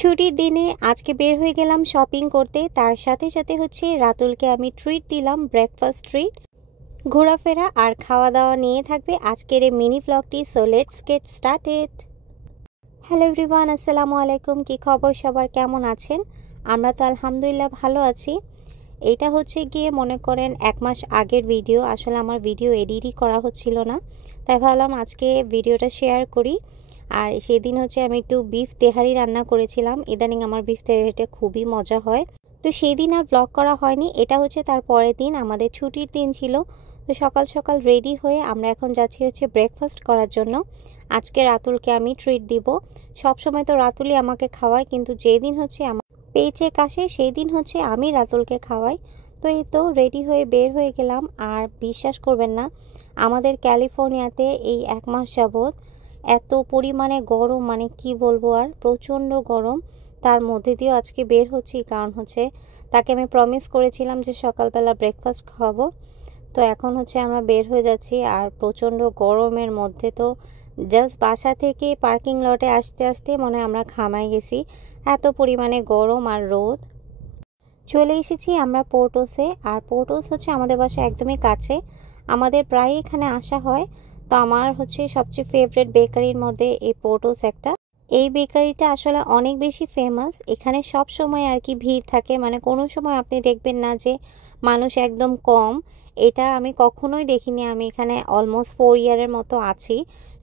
ছুটির দিনে আজকে বের হয়ে গেলাম শপিং করতে। তার সাথে সাথে হচ্ছে রাতুলকে আমি ট্রিট দিলাম, ব্রেকফাস্ট ট্রিট। ঘোরাফেরা আর খাওয়া দাওয়া নিয়ে থাকবে আজকের এই মিনি ব্লগটি। So let's get started. Hello everyone, আসসালামু আলাইকুম। কি খবর সবার, কেমন আছেন? আমরা তো আলহামদুলিল্লাহ ভালো আছি। এটা হচ্ছে গিয়ে মনে করেন 1 মাস আগের ভিডিও। আসলে আমার ভিডিও এডিটই করা হচ্ছিল না, তাই ভাবলাম আজকে ভিডিওটা শেয়ার করি। আর সেদিন হচ্ছে আমি একটু বিফ তেহারি রান্না করেছিলাম। ইদানিং আমার বিফ তেহারিটা খুবই মজা হয়, তো সেই দিন আর ব্লগ করা হয়নি। এটা হচ্ছে তার পরের দিন, আমাদের ছুটির দিন ছিল। তো সকাল সকাল রেডি হয়ে আমরা এখন যাচ্ছি হচ্ছে ব্রেকফাস্ট করার জন্য। আজকে রাতুলকে আমি ট্রিট দিব। সবসময় তো রাতুলই আমাকে খাওয়ায়, কিন্তু যেদিন হচ্ছে আমার পেচেক আসে সেই দিন হচ্ছে আমি রাতুলকে খাওয়াই। তো এই তো রেডি হয়ে বের হয়ে গেলাম। আর বিশ্বাস করবেন না, আমাদের ক্যালিফোর্নিয়াতে এই 1 মাস যাবৎ এত পরিমাণে গরম, মানে কি বলবো, আর প্রচণ্ড গরম। তার মধ্যে দিয়েও আজকে বের হচ্ছি, কারণ হচ্ছে তাকে আমি প্রমিস করেছিলাম যে সকালবেলা ব্রেকফাস্ট খাওয়াবো। তো এখন হচ্ছে আমরা বের হয়ে যাচ্ছি, আর প্রচণ্ড গরমের মধ্যে তো জাস্ট বাসা থেকে পার্কিং লটে আসতে আসতে মনে হয় আমরা ঘামাই গেছি, এত পরিমাণে গরম আর রোদ। চলে এসেছি আমরা পোর্টোসে। আর পোর্টোস হচ্ছে আমাদের বাসা একদমই কাছে, আমাদের প্রায় এখানে আসা হয়। তো আমার হচ্ছে সবচেয়ে ফেভারিট বেকারির মধ্যে এই পোর্টোস একটা। এই বেকারিটা আসলে অনেক বেশি ফেমাস। এখানে সব সময় আর কি ভিড় থাকে, মানে কোনো সময় আপনি দেখবেন না যে মানুষ একদম কম। এটা আমি কখনোই দেখিনি। আমি এখানে অলমোস্ট 4 ইয়ারের মতো আছি,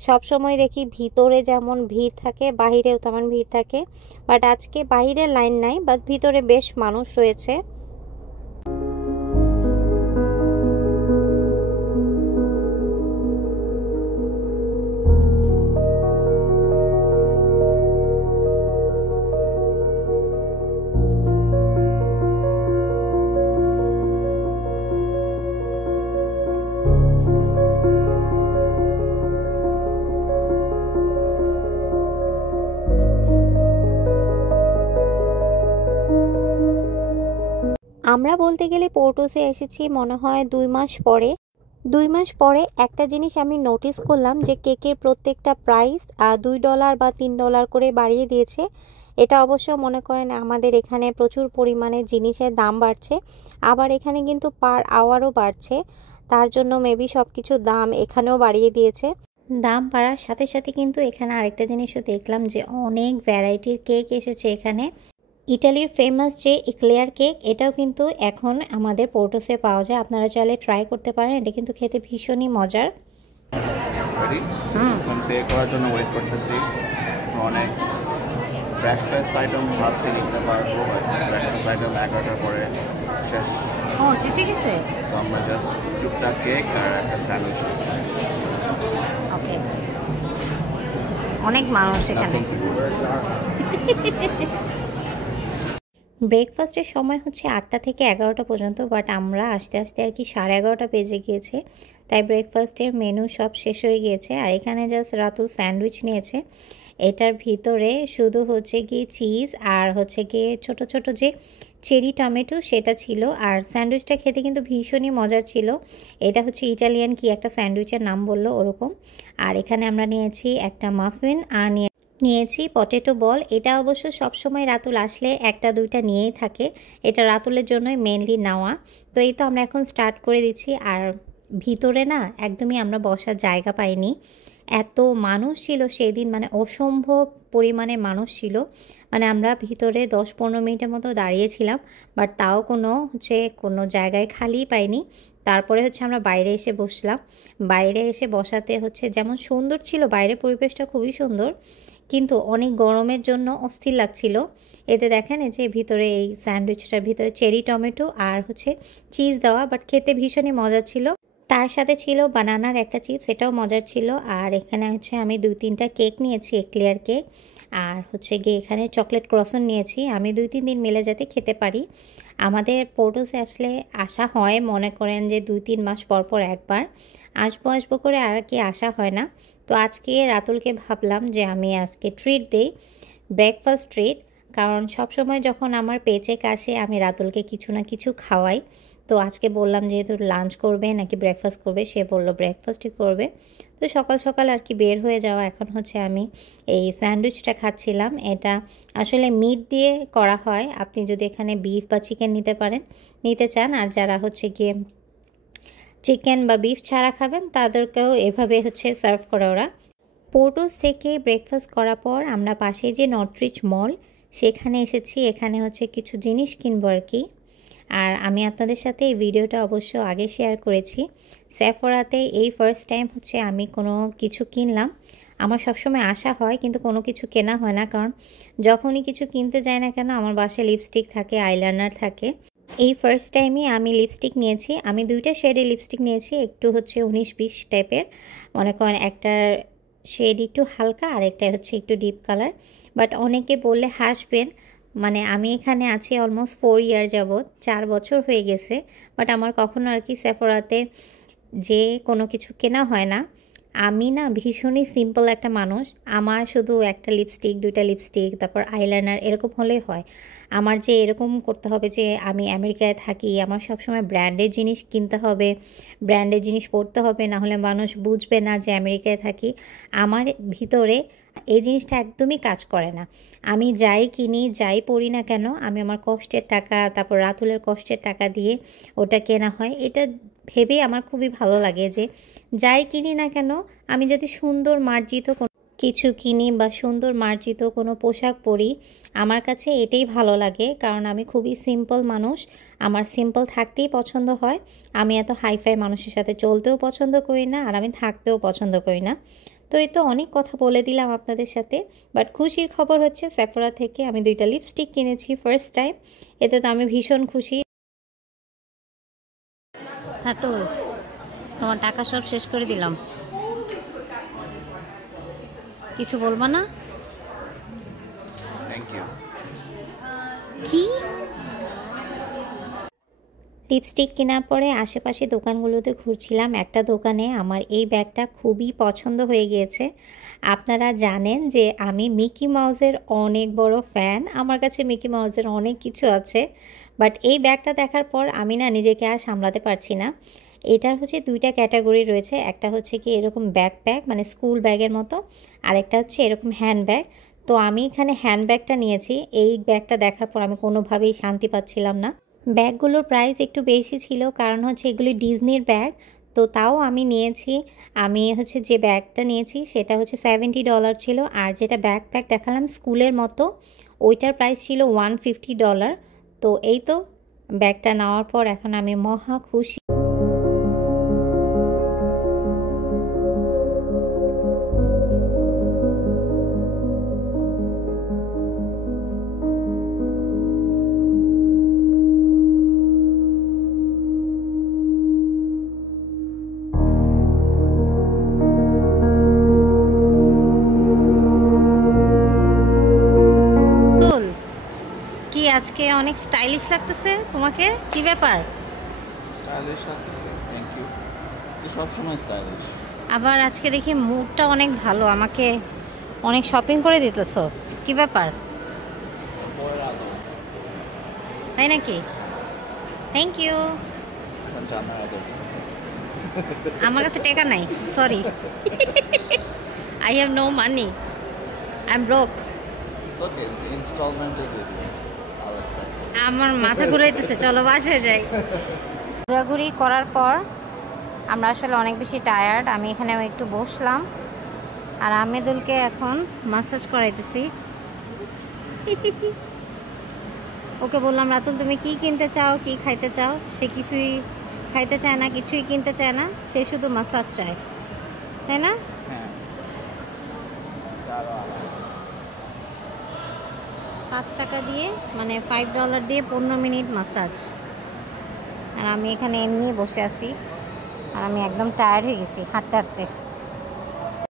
সব সময় দেখি ভিতরে যেমন ভিড় থাকে বাহিরেও তেমন ভিড় থাকে। বাট আজকে বাহিরে লাইন নাই, বাট ভিতরে বেশ মানুষ রয়েছে। আমরা বলতে গেলে পোর্টোসে এসেছি মনে হয় 2 মাস পরে। 2 মাস পরে একটা জিনিস আমি নোটিস করলাম যে কেকের প্রত্যেকটা প্রাইস $2 বা $3 করে বাড়িয়ে দিয়েছে। এটা অবশ্য মনে করেন আমাদের এখানে প্রচুর পরিমাণে জিনিসের দাম বাড়ছে, আবার এখানে কিন্তু পার আওয়ারও বাড়ছে। তার জন্য মেবি সব কিছুর দাম এখানেও বাড়িয়ে দিয়েছে। দাম বাড়ার সাথে সাথে কিন্তু এখানে আরেকটা জিনিসও দেখলাম যে অনেক ভ্যারাইটির কেক এসেছে এখানে। ইটালির ফেমাস যে এক্লেয়ার কেক, এটাও কিন্তু এখন আমাদের পোর্টোসে পাওয়া যায়। আপনারা চাইলে ট্রাই করতে পারেন, এটা কিন্তু খেতে ভীষণই মজার। পে করার জন্য ওয়েট করতেছি। অনেক ব্রেকফাস্ট আইটেম ভাবছি নিতে পারবো, ব্রেকফাস্ট আইটেম 11টার পরে শেষ। শেষ হয়ে গেছে। তো আমরা জাস্ট টুকটাক কেক আর একটা স্যান্ডউইচ। ওকে, অনেক মানুষ এখানে। ব্রেকফাস্টের সময় হচ্ছে 8টা থেকে 11টা পর্যন্ত, বাট আমরা আস্তে আস্তে আর কি 11:30 বেজে গিয়েছে, তাই ব্রেকফাস্টের মেনু সব শেষ হয়ে গিয়েছে। আর এখানে জাস্ট রাতুল স্যান্ডউইচ নিয়েছে। এটার ভিতরে শুধু হচ্ছে গিয়ে চিজ আর হচ্ছে গিয়ে ছোট ছোট যে চেরি টমেটো সেটা ছিল। আর স্যান্ডউইচটা খেতে কিন্তু ভীষণই মজার ছিল। এটা হচ্ছে ইটালিয়ান কি একটা স্যান্ডউইচের নাম বললো ওরকম। আর এখানে আমরা নিয়েছি একটা মাফিন, আর নিয়েছি পটেটো বল। এটা অবশ্য সবসময় রাতুল আসলে 1-2টা নিয়েই থাকে, এটা রাতুলের জন্যই মেনলি নেওয়া। তো এই তো আমরা এখন স্টার্ট করে দিচ্ছি। আর ভিতরে না একদমই আমরা বসার জায়গা পাইনি, এত মানুষ ছিল সেই দিন, মানে অসম্ভব পরিমাণে মানুষ ছিল। মানে আমরা ভিতরে 10-15 মিনিটের মতো দাঁড়িয়েছিলাম, বাট তাও কোনো জায়গায় খালি পাইনি। তারপরে হচ্ছে আমরা বাইরে এসে বসলাম। বাইরে এসে বসাতে হচ্ছে যেমন সুন্দর ছিল, বাইরে পরিবেশটা খুবই সুন্দর, কিন্তু অনেক গরমের জন্য অস্থির লাগছিল। এতে দেখেন এই যে ভিতরে এই স্যান্ডউইচটার ভিতরে চেরি টমেটো আর হচ্ছে চিজ দেওয়া, বাট খেতে ভীষণই মজা ছিল। তার সাথে ছিল বানানার একটা চিপস, এটাও মজার ছিল। আর এখানে হচ্ছে আমি 2-3টা কেক নিয়েছি, এক্লেয়ার কেক, আর হচ্ছে গিয়ে এখানে চকলেট ক্রসন নিয়েছি। আমি 2-3 দিন মিলে যাতে খেতে পারি। আমাদের পোর্টোসে আসলে আসা হয় মনে করেন যে 2-3 মাস পর পর একবার আসবো করে, আর কি আসা হয় না। তো আজকে রাতুলকে ভাবলাম যে আমি আজকে ট্রিট দিই, ব্রেকফাস্ট ট্রিট। কারণ সব সময় যখন আমার পেচেক আসে আমি রাতুলকে কিছু না কিছু খাওয়াই। তো তো আজকে বললাম যেহেতু লাঞ্চ করবে নাকি ব্রেকফাস্ট করবে, সে বললো ব্রেকফাস্টই করবে। তো সকাল সকাল আর কি বের হয়ে যাওয়া। এখন হচ্ছে আমি এই স্যান্ডউইচটা খাচ্ছিলাম। এটা আসলে মিট দিয়ে করা হয়, আপনি যদি এখানে বিফ বা চিকেন নিতে চান, আর যারা হচ্ছে গিয়ে চিকেন বা বিফ ছাড়া খাবেন তাদেরকেও এভাবে হচ্ছে সার্ভ করে ওরা। পোর্টোস থেকে ব্রেকফাস্ট করার পর আমরা পাশে যে নর্থরিচ মল সেখানে এসেছি। এখানে হচ্ছে কিছু জিনিস কিনবো আর কি। আর আমি আপনাদের সাথে এই ভিডিওটা অবশ্য আগে শেয়ার করেছি। সেফোরাতে এই ফার্স্ট টাইম হচ্ছে আমি কোনো কিছু কিনলাম। আমার সবসময় আশা হয় কিন্তু কোনো কিছু কেনা হয় না, কারণ যখনই কিছু কিনতে যাই না কেন আমার বাসায় লিপস্টিক থাকে, আইলাইনার থাকে। এই ফার্স্ট টাইমই আমি লিপস্টিক নিয়েছি। আমি 2টা শেডের লিপস্টিক নিয়েছি, একটু হচ্ছে 19-20 টাইপের, মনে করেন একটার শেড একটু হালকা আর একটা হচ্ছে একটু ডিপ কালার। বাট অনেকে বললে হাসবেন, মানে আমি এখানে আছি অলমোস্ট 4 ইয়ার যাবৎ, 4 বছর হয়ে গেছে, বাট আমার কখনো আর কি সেফোরাতে যে কোনো কিছু কেনা হয় না। আমি না ভীষণই সিম্পল একটা মানুষ। আমার শুধু একটা লিপস্টিক, 2টা লিপস্টিক, তারপর আইলাইনার এরকম হলেই হয়। আমার যে এরকম করতে হবে যে আমি আমেরিকায় থাকি, আমার সবসময় ব্র্যান্ডের জিনিস কিনতে হবে, ব্র্যান্ডের জিনিস পরতে হবে, না হলে মানুষ বুঝবে না যে আমেরিকায় থাকি। আমার ভিতরে এই জিনিসটা একদমই কাজ করে না। আমি যাই কিনি, যাই পরি না কেন, আমি আমার কষ্টের টাকা, তারপর রাতুলের কষ্টের টাকা দিয়ে ওটা কেনা হয়। এটা ভেবেই আমার খুবই ভালো লাগে যে যাই কিনি না কেন আমি যদি সুন্দর মার্জিত কিছু কিনি বা সুন্দর মার্জিত কোনো পোশাক পরি, আমার কাছে এটাই ভালো লাগে। কারণ আমি খুবই সিম্পল মানুষ, আমার সিম্পল থাকতেই পছন্দ হয়। আমি এত হাইফাই মানুষের সাথে চলতেও পছন্দ করি না, আর আমি থাকতেও পছন্দ করি না। তো এই তো অনেক কথা বলে দিলাম আপনাদের সাথে, বাট খুশির খবর হচ্ছে সেফোরা থেকে আমি 2টা লিপস্টিক কিনেছি ফার্স্ট টাইম। এতে তো আমি ভীষণ খুশি। হ্যাঁ, তো তোমার টাকা সব শেষ করে দিলাম, কিছু বলবো না? Thank you. কি লিপস্টিক কেনার পরে আশেপাশে দোকানগুলোতে ঘুরছিলাম। একটা দোকানে আমার এই ব্যাগটা খুবই পছন্দ হয়ে গিয়েছে। আপনারা জানেন যে আমি মিকি মাউসের অনেক বড় ফ্যান, আমার কাছে মিকি মাউসের অনেক কিছু আছে, বাট এই ব্যাগটা দেখার পর আমি না নিজেকে আর সামলাতে পারছি না। এটার হচ্ছে 2টা ক্যাটাগরি রয়েছে, একটা হচ্ছে কি এরকম ব্যাকপ্যাক মানে স্কুল ব্যাগের মতো, আর একটা হচ্ছে এরকম হ্যান্ডব্যাগ। তো আমি এখানে হ্যান্ডব্যাগটা নিয়েছি। এই ব্যাগটা দেখার পর আমি কোনোভাবেই শান্তি পাচ্ছিলাম না। ব্যাগগুলোর প্রাইস একটু বেশি ছিল, কারণ হচ্ছে এগুলি ডিজনির ব্যাগ, তো তাও আমি নিয়েছি। আমি হচ্ছে যে ব্যাগটা নিয়েছি সেটা হচ্ছে $70 ছিল, আর যেটা ব্যাকপ্যাক দেখালাম স্কুলের মতো ওইটার প্রাইস ছিল $150। তো এই তো ব্যাগটা নেওয়ার পর এখন আমি মহা খুশি। কি আজকে অনেক স্টাইলিশ লাগতেছে তোমাকে, কি ব্যাপার? স্টাইলিশ লাগতেছে, থ্যাংক ইউ। সবসময় স্টাইলিশ। আবার আজকে দেখি মুডটা অনেক ভালো, আমাকে অনেক শপিং করে দিতেছো, কি ব্যাপার? তাই নাকি? Thank you. আমার কাছে টাকা নাই, sorry, I have no money, I am broke. আমার মাথা ঘুরাইতেছে, চলো বাসায় যাই। ঘোরাঘুরি করার পর আমরা আসলে অনেক বেশি টায়ার্ড। আমি এখানে একটু বসলাম আর আমেদুলকে এখন মাসাজ করাইতেছি। ওকে বললাম রাতুল তুমি কি কিনতে চাও, কি খাইতে চাও? সে কিছুই খাইতে চায় না, কিছুই কিনতে চায় না, সে শুধু মাসাজ চায়, তাই না? $5 দিয়ে মানে $5 দিয়ে 15 মিনিট মাসাজ। আর আমি এখানে এমনি বসে আছি, আর আমি একদম টায়ার্ড হয়ে গেছি হাঁটতে হাঁটতে।